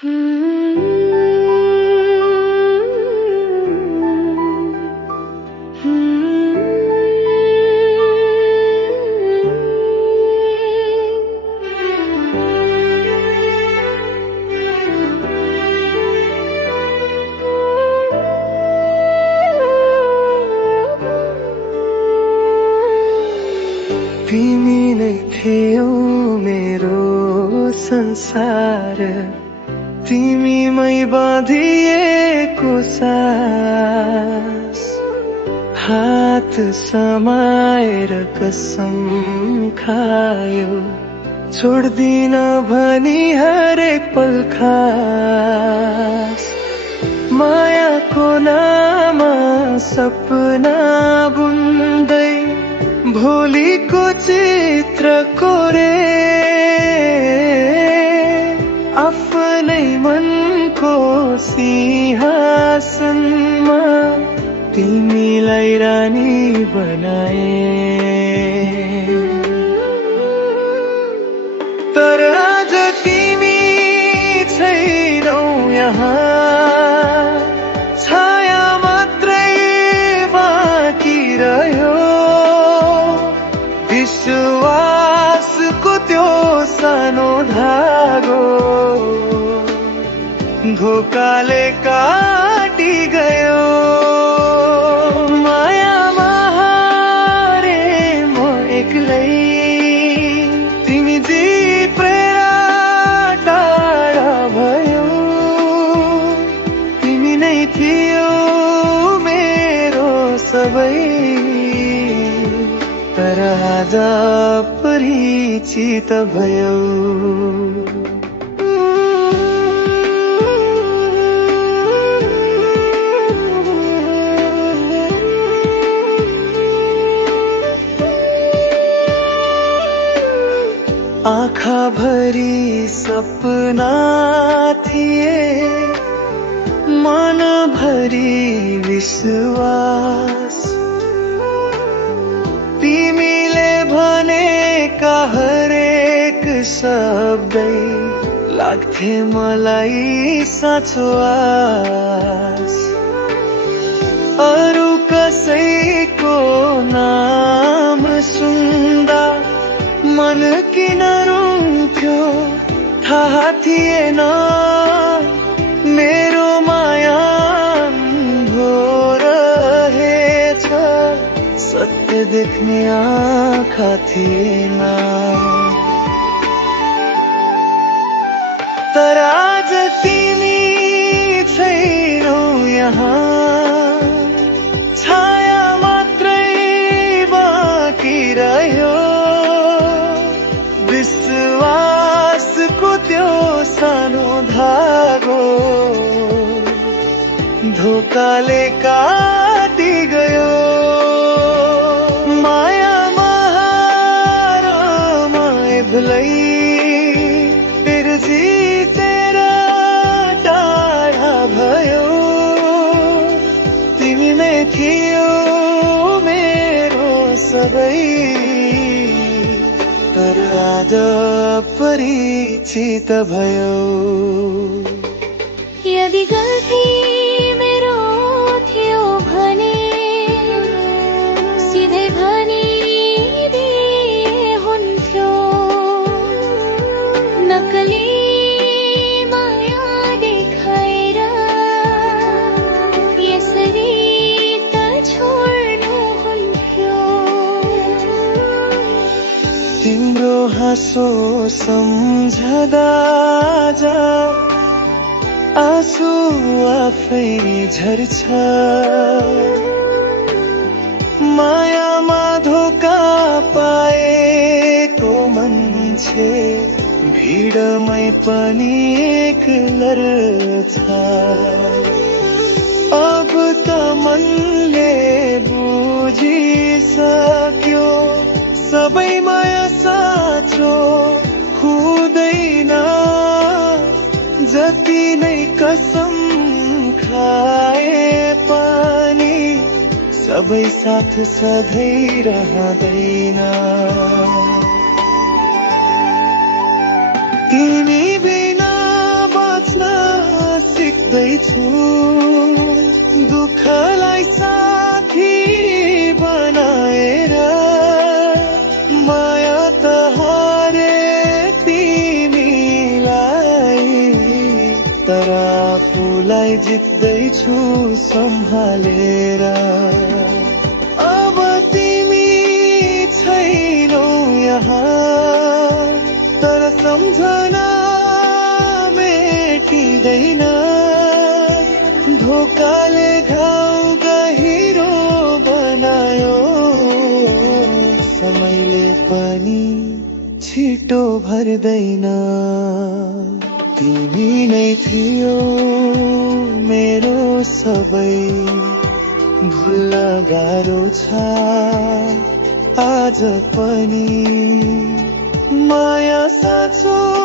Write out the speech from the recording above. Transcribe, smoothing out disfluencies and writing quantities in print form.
तिमी नै थियौ मेरो संसार, तिमीमै बाँधिएको सास, हात समाएर कसम खायो, छोड्दिन भनी हरेक पल खास। मायाको नाममा सपना बुन्दै भोलिको चित्र कोरे, आफ्नै मनको सिंहासनमा तिमीलाई रानी बनाए। तर आज तिमी छैनौ यहाँ, छाया मात्रै बाँकी रह्यो, विश्वासको त्यो सानो धागो धोकाले काटी गयो। मायामा हारे म एक्लै, तिमी जितेर टाढा भयो, तिमी नै थियौ मेरो सबै, तर आज परिचित भयो। आँखा भरी सपना थिए, मन भरी विश्वास, तिमीले भनेका हरेक शब्दै लाग्थे मलाई साँचो आस। अरू कसैको नाम सुन्दा मन किन रुन्थ्यो थाहा थिएन, मेरो माया अन्धो रहेछ, सत्य देख्ने आँखा थिएन। तर आज तिमी छैनौ यहाँ, छाया मात्रै बाँकी रह्यो, विश्वासको त्यो सानो धागो धोकाले काटी गयो। मायामा हार म एक्लै, तेरो जितेर टाढा भयो, तिमी नै थियौ मेरो सबै, तर आज परिचित भयो। यदि गल्ती मेरो थियो भने सिधै भनिदिए हुन्थ्यो, नक्कली माया देखाएर यसरी त छोड्नु हुन्थ्यो। तिम्रो हाँसो सम्झदा आँसु आफै झर्छ, मायामा धोका पाएको मान्छे भिडमै पनि एक्लै छ। अब त मनले बुझिसक्यो, सबै माया साँचो हुँदैन, जति नै कसम खाए पनि सबै साथ सधैँ रहँदैन। तिमी बिना बाँच्न जित्दैछु दुःखलाई साथी बनाएर माया त हारे तिमीलाई तर आफूलाई जित्दैछु सम्हालेर अब तिमी छैनौ यहाँ तर सम्झना मेटिँदैन धोकाले घाउ गहिरो बनायो समयले पनि छिटो भर्दैन तिमी नै थियो मेरो सबै भुल्न गाह्रो छ आज पनि माया साँचो